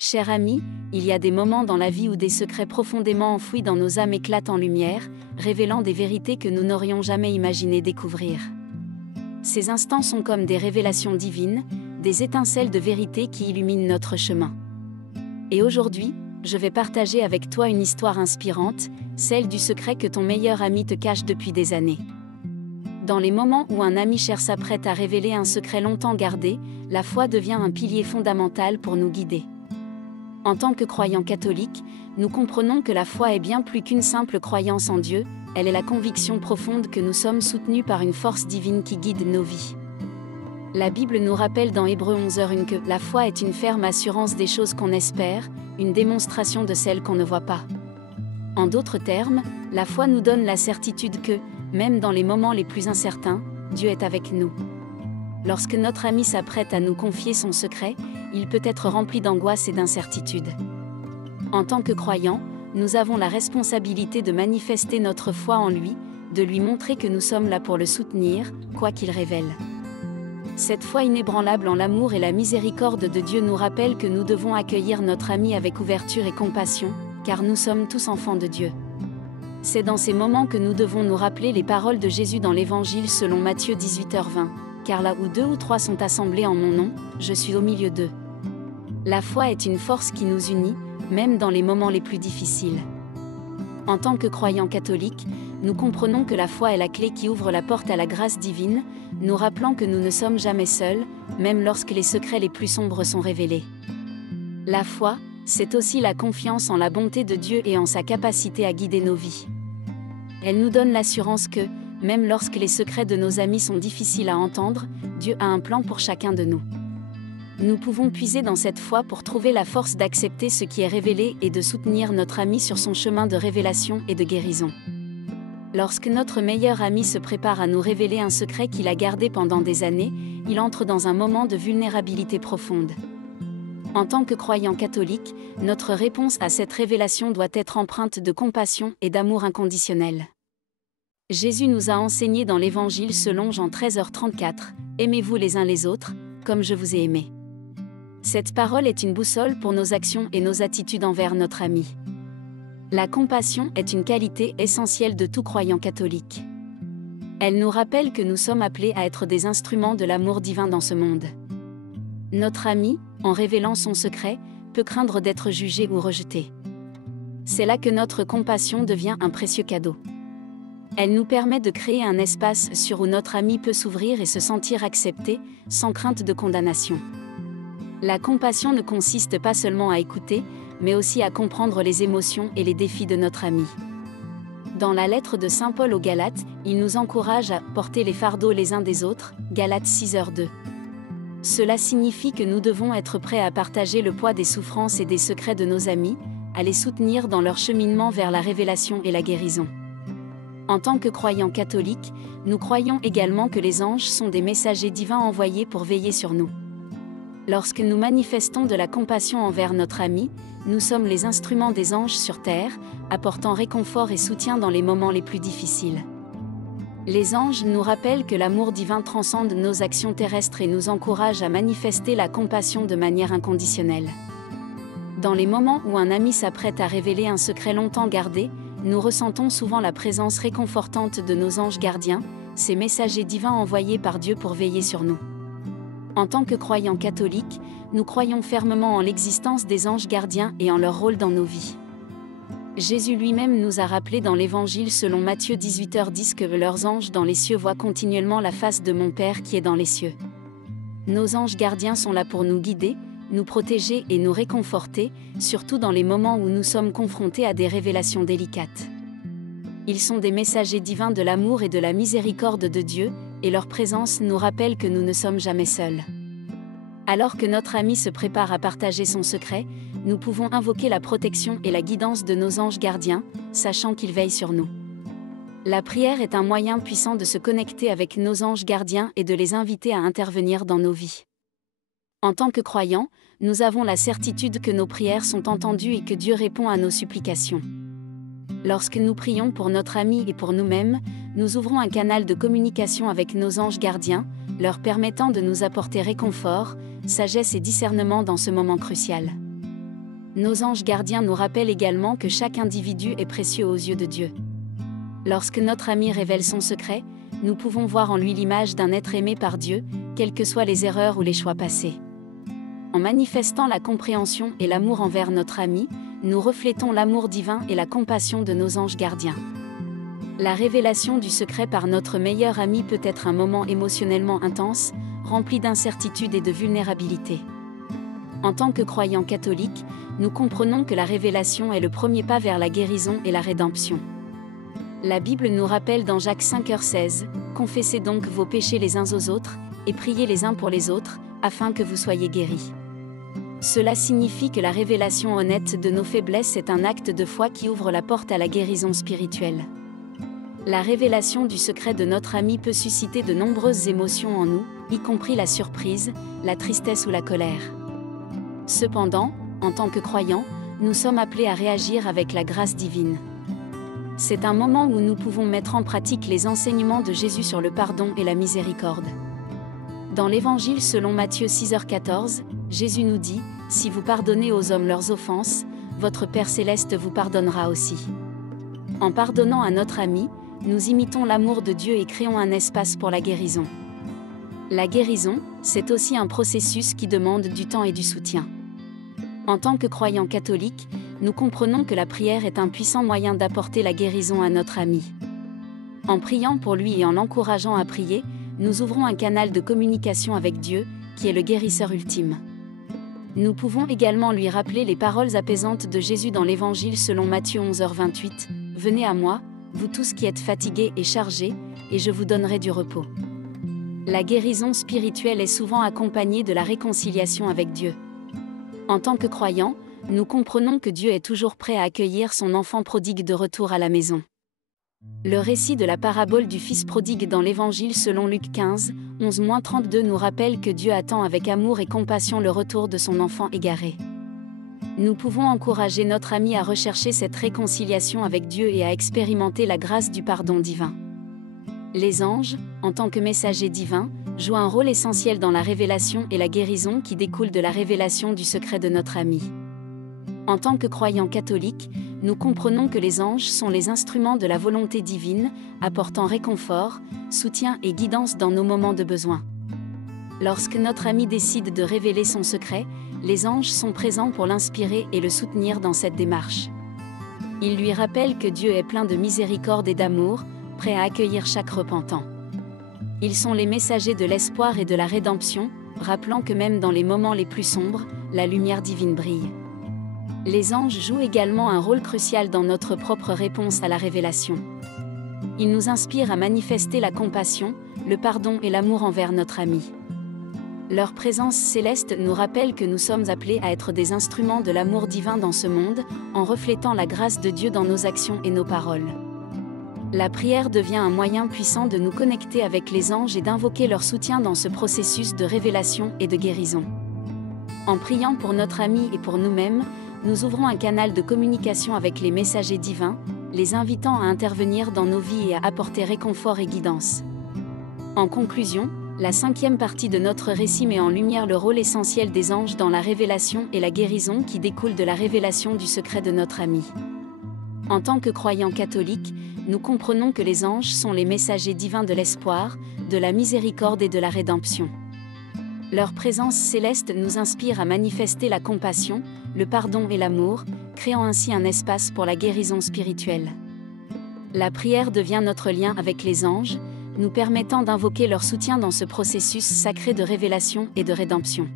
Cher ami, il y a des moments dans la vie où des secrets profondément enfouis dans nos âmes éclatent en lumière, révélant des vérités que nous n'aurions jamais imaginé découvrir. Ces instants sont comme des révélations divines, des étincelles de vérité qui illuminent notre chemin. Et aujourd'hui, je vais partager avec toi une histoire inspirante, celle du secret que ton meilleur ami te cache depuis des années. Dans les moments où un ami cher s'apprête à révéler un secret longtemps gardé, la foi devient un pilier fondamental pour nous guider. En tant que croyants catholiques, nous comprenons que la foi est bien plus qu'une simple croyance en Dieu, elle est la conviction profonde que nous sommes soutenus par une force divine qui guide nos vies. La Bible nous rappelle dans Hébreux 11:1 que la foi est une ferme assurance des choses qu'on espère, une démonstration de celles qu'on ne voit pas. En d'autres termes, la foi nous donne la certitude que, même dans les moments les plus incertains, Dieu est avec nous. Lorsque notre ami s'apprête à nous confier son secret, il peut être rempli d'angoisse et d'incertitude. En tant que croyants, nous avons la responsabilité de manifester notre foi en lui, de lui montrer que nous sommes là pour le soutenir, quoi qu'il révèle. Cette foi inébranlable en l'amour et la miséricorde de Dieu nous rappelle que nous devons accueillir notre ami avec ouverture et compassion, car nous sommes tous enfants de Dieu. C'est dans ces moments que nous devons nous rappeler les paroles de Jésus dans l'Évangile selon Matthieu 18h20. Car là où 2 ou 3 sont assemblés en mon nom, je suis au milieu d'eux. La foi est une force qui nous unit, même dans les moments les plus difficiles. En tant que croyants catholiques, nous comprenons que la foi est la clé qui ouvre la porte à la grâce divine, nous rappelant que nous ne sommes jamais seuls, même lorsque les secrets les plus sombres sont révélés. La foi, c'est aussi la confiance en la bonté de Dieu et en sa capacité à guider nos vies. Elle nous donne l'assurance que, même lorsque les secrets de nos amis sont difficiles à entendre, Dieu a un plan pour chacun de nous. Nous pouvons puiser dans cette foi pour trouver la force d'accepter ce qui est révélé et de soutenir notre ami sur son chemin de révélation et de guérison. Lorsque notre meilleur ami se prépare à nous révéler un secret qu'il a gardé pendant des années, il entre dans un moment de vulnérabilité profonde. En tant que croyants catholiques, notre réponse à cette révélation doit être empreinte de compassion et d'amour inconditionnel. Jésus nous a enseigné dans l'Évangile selon Jean 13h34, « Aimez-vous les uns les autres, comme je vous ai aimé ». Cette parole est une boussole pour nos actions et nos attitudes envers notre ami. La compassion est une qualité essentielle de tout croyant catholique. Elle nous rappelle que nous sommes appelés à être des instruments de l'amour divin dans ce monde. Notre ami, en révélant son secret, peut craindre d'être jugé ou rejeté. C'est là que notre compassion devient un précieux cadeau. Elle nous permet de créer un espace sûr où notre ami peut s'ouvrir et se sentir accepté, sans crainte de condamnation. La compassion ne consiste pas seulement à écouter, mais aussi à comprendre les émotions et les défis de notre ami. Dans la lettre de Saint Paul aux Galates, il nous encourage à porter les fardeaux les uns des autres, Galates 6h2. Cela signifie que nous devons être prêts à partager le poids des souffrances et des secrets de nos amis, à les soutenir dans leur cheminement vers la révélation et la guérison. En tant que croyants catholiques, nous croyons également que les anges sont des messagers divins envoyés pour veiller sur nous. Lorsque nous manifestons de la compassion envers notre ami, nous sommes les instruments des anges sur terre, apportant réconfort et soutien dans les moments les plus difficiles. Les anges nous rappellent que l'amour divin transcende nos actions terrestres et nous encourage à manifester la compassion de manière inconditionnelle. Dans les moments où un ami s'apprête à révéler un secret longtemps gardé, nous ressentons souvent la présence réconfortante de nos anges gardiens, ces messagers divins envoyés par Dieu pour veiller sur nous. En tant que croyants catholiques, nous croyons fermement en l'existence des anges gardiens et en leur rôle dans nos vies. Jésus lui-même nous a rappelé dans l'Évangile selon Matthieu 18h10 que leurs anges dans les cieux voient continuellement la face de mon Père qui est dans les cieux. Nos anges gardiens sont là pour nous guider, nous protéger et nous réconforter, surtout dans les moments où nous sommes confrontés à des révélations délicates. Ils sont des messagers divins de l'amour et de la miséricorde de Dieu, et leur présence nous rappelle que nous ne sommes jamais seuls. Alors que notre ami se prépare à partager son secret, nous pouvons invoquer la protection et la guidance de nos anges gardiens, sachant qu'ils veillent sur nous. La prière est un moyen puissant de se connecter avec nos anges gardiens et de les inviter à intervenir dans nos vies. En tant que croyants, nous avons la certitude que nos prières sont entendues et que Dieu répond à nos supplications. Lorsque nous prions pour notre ami et pour nous-mêmes, nous ouvrons un canal de communication avec nos anges gardiens, leur permettant de nous apporter réconfort, sagesse et discernement dans ce moment crucial. Nos anges gardiens nous rappellent également que chaque individu est précieux aux yeux de Dieu. Lorsque notre ami révèle son secret, nous pouvons voir en lui l'image d'un être aimé par Dieu, quelles que soient les erreurs ou les choix passés. En manifestant la compréhension et l'amour envers notre ami, nous reflétons l'amour divin et la compassion de nos anges gardiens. La révélation du secret par notre meilleur ami peut être un moment émotionnellement intense, rempli d'incertitude et de vulnérabilité. En tant que croyants catholiques, nous comprenons que la révélation est le premier pas vers la guérison et la rédemption. La Bible nous rappelle dans Jacques 5h16, « Confessez donc vos péchés les uns aux autres, et priez les uns pour les autres, afin que vous soyez guéris. » Cela signifie que la révélation honnête de nos faiblesses est un acte de foi qui ouvre la porte à la guérison spirituelle. La révélation du secret de notre ami peut susciter de nombreuses émotions en nous, y compris la surprise, la tristesse ou la colère. Cependant, en tant que croyants, nous sommes appelés à réagir avec la grâce divine. C'est un moment où nous pouvons mettre en pratique les enseignements de Jésus sur le pardon et la miséricorde. Dans l'Évangile selon Matthieu 6h14, Jésus nous dit « Si vous pardonnez aux hommes leurs offenses, votre Père céleste vous pardonnera aussi. » En pardonnant à notre ami, nous imitons l'amour de Dieu et créons un espace pour la guérison. La guérison, c'est aussi un processus qui demande du temps et du soutien. En tant que croyants catholiques, nous comprenons que la prière est un puissant moyen d'apporter la guérison à notre ami. En priant pour lui et en l'encourageant à prier, nous ouvrons un canal de communication avec Dieu, qui est le guérisseur ultime. Nous pouvons également lui rappeler les paroles apaisantes de Jésus dans l'Évangile selon Matthieu 11h28, « Venez à moi, vous tous qui êtes fatigués et chargés, et je vous donnerai du repos. » La guérison spirituelle est souvent accompagnée de la réconciliation avec Dieu. En tant que croyants, nous comprenons que Dieu est toujours prêt à accueillir son enfant prodigue de retour à la maison. Le récit de la parabole du fils prodigue dans l'Évangile selon Luc 15, 11-32 nous rappelle que Dieu attend avec amour et compassion le retour de son enfant égaré. Nous pouvons encourager notre ami à rechercher cette réconciliation avec Dieu et à expérimenter la grâce du pardon divin. Les anges, en tant que messagers divins, jouent un rôle essentiel dans la révélation et la guérison qui découlent de la révélation du secret de notre ami. En tant que croyants catholiques, nous comprenons que les anges sont les instruments de la volonté divine, apportant réconfort, soutien et guidance dans nos moments de besoin. Lorsque notre ami décide de révéler son secret, les anges sont présents pour l'inspirer et le soutenir dans cette démarche. Ils lui rappellent que Dieu est plein de miséricorde et d'amour, prêt à accueillir chaque repentant. Ils sont les messagers de l'espoir et de la rédemption, rappelant que même dans les moments les plus sombres, la lumière divine brille. Les anges jouent également un rôle crucial dans notre propre réponse à la révélation. Ils nous inspirent à manifester la compassion, le pardon et l'amour envers notre ami. Leur présence céleste nous rappelle que nous sommes appelés à être des instruments de l'amour divin dans ce monde, en reflétant la grâce de Dieu dans nos actions et nos paroles. La prière devient un moyen puissant de nous connecter avec les anges et d'invoquer leur soutien dans ce processus de révélation et de guérison. En priant pour notre ami et pour nous-mêmes, nous ouvrons un canal de communication avec les messagers divins, les invitant à intervenir dans nos vies et à apporter réconfort et guidance. En conclusion, la 5e partie de notre récit met en lumière le rôle essentiel des anges dans la révélation et la guérison qui découle de la révélation du secret de notre ami. En tant que croyants catholiques, nous comprenons que les anges sont les messagers divins de l'espoir, de la miséricorde et de la rédemption. Leur présence céleste nous inspire à manifester la compassion, le pardon et l'amour, créant ainsi un espace pour la guérison spirituelle. La prière devient notre lien avec les anges, nous permettant d'invoquer leur soutien dans ce processus sacré de révélation et de rédemption.